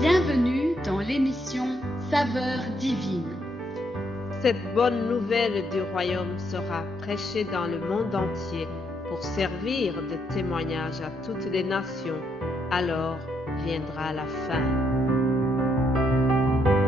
Bienvenue dans l'émission Saveurs divines. Cette bonne nouvelle du royaume sera prêchée dans le monde entier pour servir de témoignage à toutes les nations. Alors viendra la fin.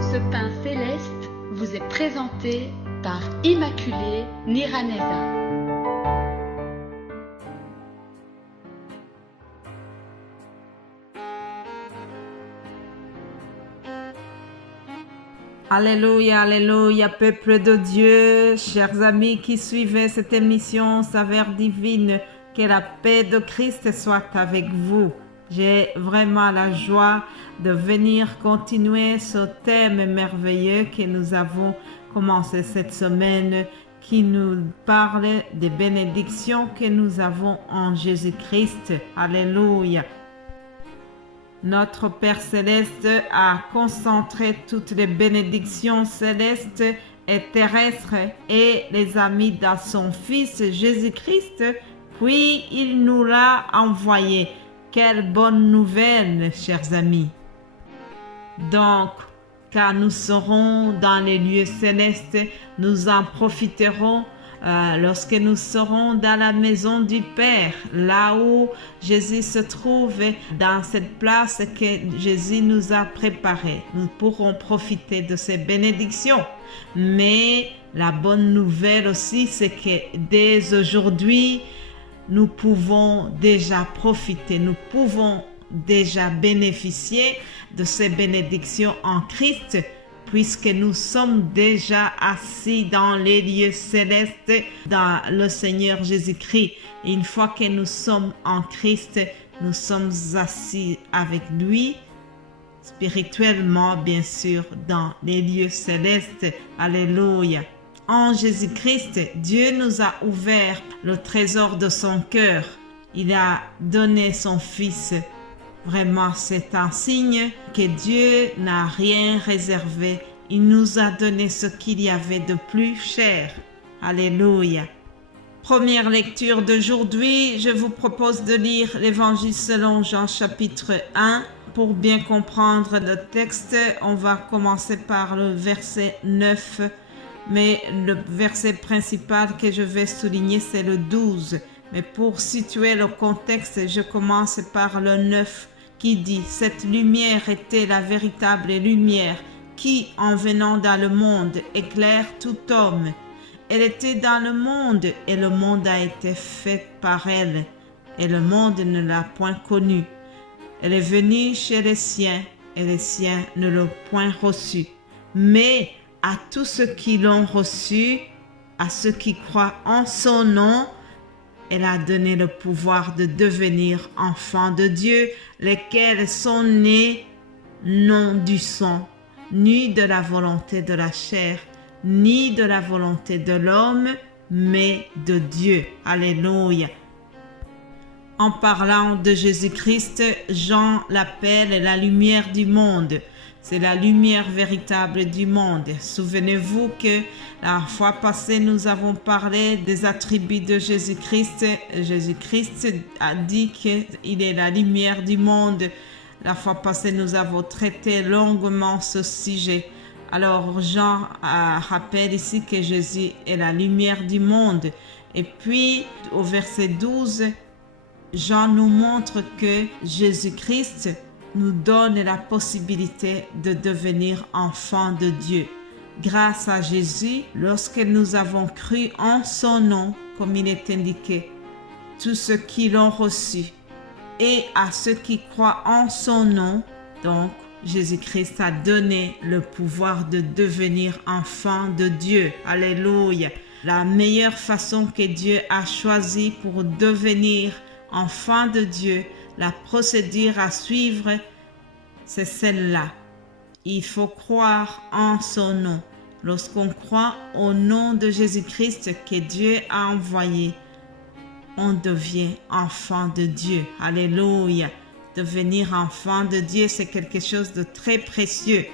Ce pain céleste vous est présenté par Immaculée Niraneza. Alléluia, alléluia, peuple de Dieu, chers amis qui suivez cette émission Saveurs divines, que la paix de Christ soit avec vous. J'ai vraiment la joie de venir continuer ce thème merveilleux que nous avons commencé cette semaine, qui nous parle des bénédictions que nous avons en Jésus-Christ. Alléluia. Notre Père Céleste a concentré toutes les bénédictions célestes et terrestres et les a mis dans son Fils Jésus-Christ, puis il nous l'a envoyé. Quelle bonne nouvelle, chers amis! Donc, quand nous serons dans les lieux célestes, nous en profiterons lorsque nous serons dans la maison du Père, là où Jésus se trouve, dans cette place que Jésus nous a préparée. Nous pourrons profiter de ces bénédictions. Mais la bonne nouvelle aussi, c'est que dès aujourd'hui, nous pouvons déjà profiter, nous pouvons déjà bénéficier de ces bénédictions en Christ, puisque nous sommes déjà assis dans les lieux célestes, dans le Seigneur Jésus-Christ. Une fois que nous sommes en Christ, nous sommes assis avec lui, spirituellement bien sûr, dans les lieux célestes. Alléluia. En Jésus-Christ, Dieu nous a ouvert le trésor de son cœur. Il a donné son Fils. Vraiment, c'est un signe que Dieu n'a rien réservé. Il nous a donné ce qu'il y avait de plus cher. Alléluia. Première lecture d'aujourd'hui, je vous propose de lire l'Évangile selon Jean chapitre 1. Pour bien comprendre le texte, on va commencer par le verset 9. Mais le verset principal que je vais souligner, c'est le 12. Mais pour situer le contexte, je commence par le 9 qui dit « Cette lumière était la véritable lumière qui, en venant dans le monde, éclaire tout homme. Elle était dans le monde et le monde a été fait par elle, et le monde ne l'a point connue. Elle est venue chez les siens, et les siens ne l'ont point reçue. Mais à tous ceux qui l'ont reçue, à ceux qui croient en son nom, elle a donné le pouvoir de devenir enfants de Dieu, lesquels sont nés non du sang, ni de la volonté de la chair, ni de la volonté de l'homme, mais de Dieu. Alléluia. En parlant de Jésus-Christ, Jean l'appelle la lumière du monde. C'est la lumière véritable du monde. Souvenez-vous que la fois passée, nous avons parlé des attributs de Jésus-Christ. Jésus-Christ a dit qu'il est la lumière du monde. La fois passée, nous avons traité longuement ce sujet. Alors, Jean rappelle ici que Jésus est la lumière du monde. Et puis, au verset 12, Jean nous montre que Jésus-Christ nous donne la possibilité de devenir enfants de Dieu. Grâce à Jésus, lorsque nous avons cru en son nom, comme il est indiqué, tous ceux qui l'ont reçu, et à ceux qui croient en son nom, donc Jésus-Christ a donné le pouvoir de devenir enfants de Dieu. Alléluia. La meilleure façon que Dieu a choisie pour devenir enfant de Dieu, la procédure à suivre, c'est celle-là. Il faut croire en son nom. Lorsqu'on croit au nom de Jésus-Christ que Dieu a envoyé, on devient enfant de Dieu. Alléluia. Devenir enfant de Dieu, c'est quelque chose de très précieux.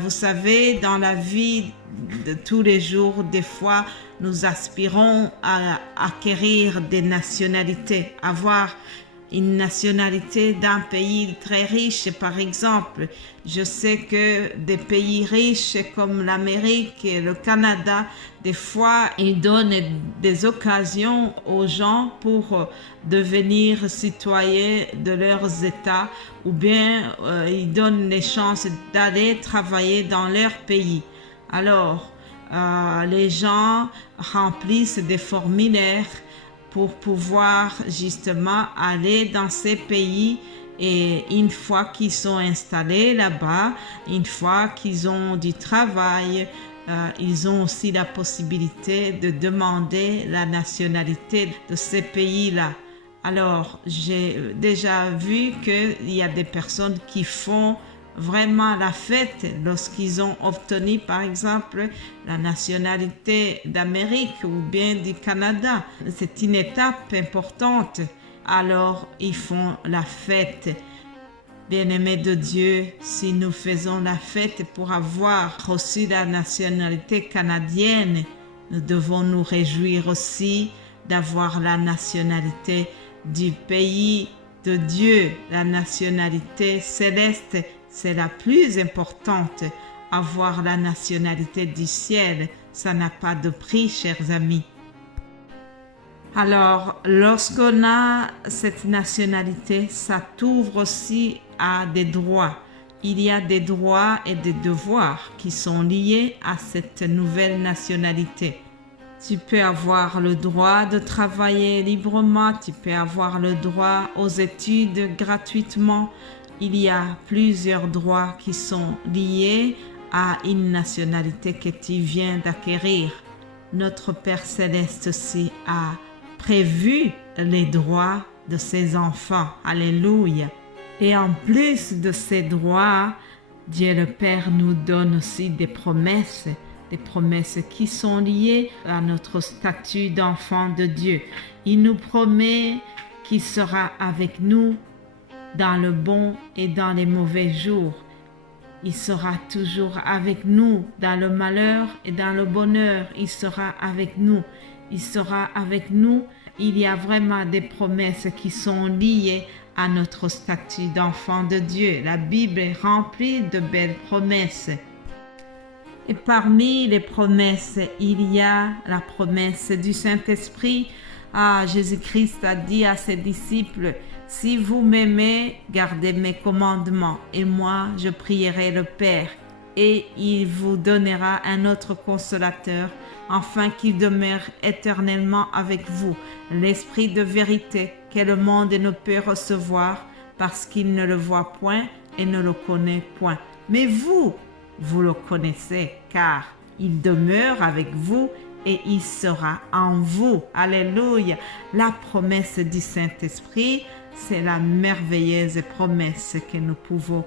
Vous savez, dans la vie de tous les jours, des fois, nous aspirons à acquérir des nationalités, avoir une nationalité d'un pays très riche. Par exemple, je sais que des pays riches comme l'Amérique et le Canada, des fois, ils donnent des occasions aux gens pour devenir citoyens de leurs États, ou bien ils donnent les chances d'aller travailler dans leur pays. Alors, les gens remplissent des formulaires pour pouvoir justement aller dans ces pays, et une fois qu'ils sont installés là-bas, une fois qu'ils ont du travail, ils ont aussi la possibilité de demander la nationalité de ces pays-là. Alors, j'ai déjà vu qu'il y a des personnes qui font vraiment la fête lorsqu'ils ont obtenu, par exemple, la nationalité d'Amérique ou bien du Canada. C'est une étape importante. Alors, ils font la fête. Bien-aimés de Dieu, si nous faisons la fête pour avoir reçu la nationalité canadienne, nous devons nous réjouir aussi d'avoir la nationalité du pays de Dieu, la nationalité céleste. C'est la plus importante. Avoir la nationalité du ciel, ça n'a pas de prix, chers amis. Alors, lorsqu'on a cette nationalité, ça t'ouvre aussi à des droits. Il y a des droits et des devoirs qui sont liés à cette nouvelle nationalité. Tu peux avoir le droit de travailler librement, tu peux avoir le droit aux études gratuitement. Il y a plusieurs droits qui sont liés à une nationalité que tu viens d'acquérir. Notre Père Céleste aussi a prévu les droits de ses enfants. Alléluia. Et en plus de ces droits, Dieu le Père nous donne aussi des promesses qui sont liées à notre statut d'enfant de Dieu. Il nous promet qu'il sera avec nous dans le bon et dans les mauvais jours. Il sera toujours avec nous dans le malheur et dans le bonheur. Il sera avec nous. Il sera avec nous. Il y a vraiment des promesses qui sont liées à notre statut d'enfant de Dieu. La Bible est remplie de belles promesses. Et parmi les promesses, il y a la promesse du Saint-Esprit. Jésus-Christ a dit à ses disciples: si vous m'aimez, gardez mes commandements, et moi je prierai le Père, et il vous donnera un autre consolateur, afin qu'il demeure éternellement avec vous, l'Esprit de vérité que le monde ne peut recevoir, parce qu'il ne le voit point et ne le connaît point. Mais vous le connaissez, car il demeure avec vous et il sera en vous. Alléluia. La promesse du Saint-Esprit, c'est la merveilleuse promesse que nous pouvons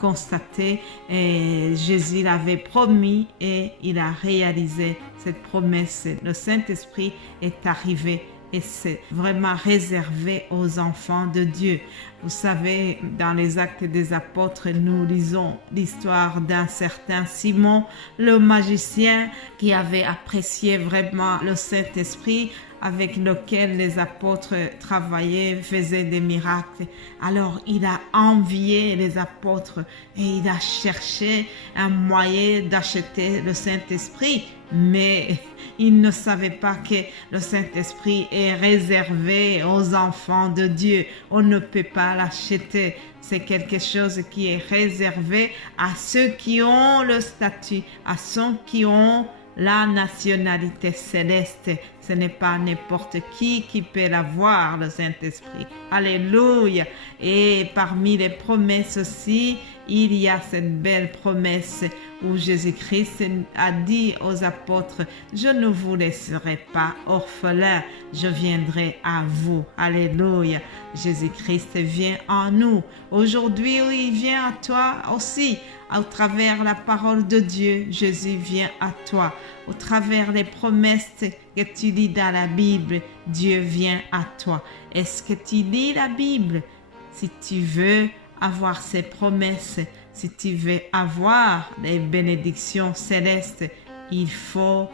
constater. Et Jésus l'avait promis et il a réalisé cette promesse. Le Saint-Esprit est arrivé et c'est vraiment réservé aux enfants de Dieu. Vous savez, dans les Actes des Apôtres, nous lisons l'histoire d'un certain Simon, le magicien, qui avait apprécié vraiment le Saint-Esprit, avec lequel les apôtres travaillaient, faisaient des miracles. Alors il a envié les apôtres et il a cherché un moyen d'acheter le Saint-Esprit. Mais il ne savait pas que le Saint-Esprit est réservé aux enfants de Dieu. On ne peut pas l'acheter. C'est quelque chose qui est réservé à ceux qui ont le statut, à ceux qui ont la nationalité céleste. Ce n'est pas n'importe qui peut l'avoir, le Saint-Esprit. Alléluia. Et parmi les promesses aussi, il y a cette belle promesse où Jésus-Christ a dit aux apôtres: je ne vous laisserai pas orphelins, je viendrai à vous. Alléluia. Jésus-Christ vient en nous. Aujourd'hui, il vient à toi aussi. Au travers la parole de Dieu, Jésus vient à toi. Au travers les promesses que tu lis dans la Bible, Dieu vient à toi. Est-ce que tu lis la Bible? Si tu veux avoir ces promesses, si tu veux avoir les bénédictions célestes, il faut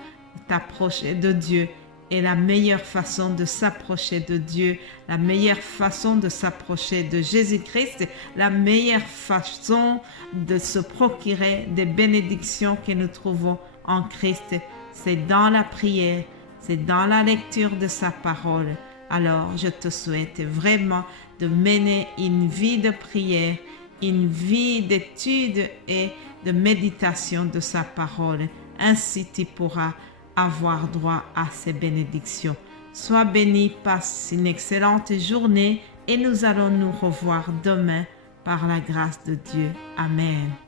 t'approcher de Dieu. est la meilleure façon de s'approcher de Dieu, la meilleure façon de s'approcher de Jésus-Christ, la meilleure façon de se procurer des bénédictions que nous trouvons en Christ. C'est dans la prière, c'est dans la lecture de sa parole. Alors, je te souhaite vraiment de mener une vie de prière, une vie d'étude et de méditation de sa parole. Ainsi, tu pourras avoir droit à ces bénédictions. Sois béni, passe une excellente journée et nous allons nous revoir demain par la grâce de Dieu. Amen.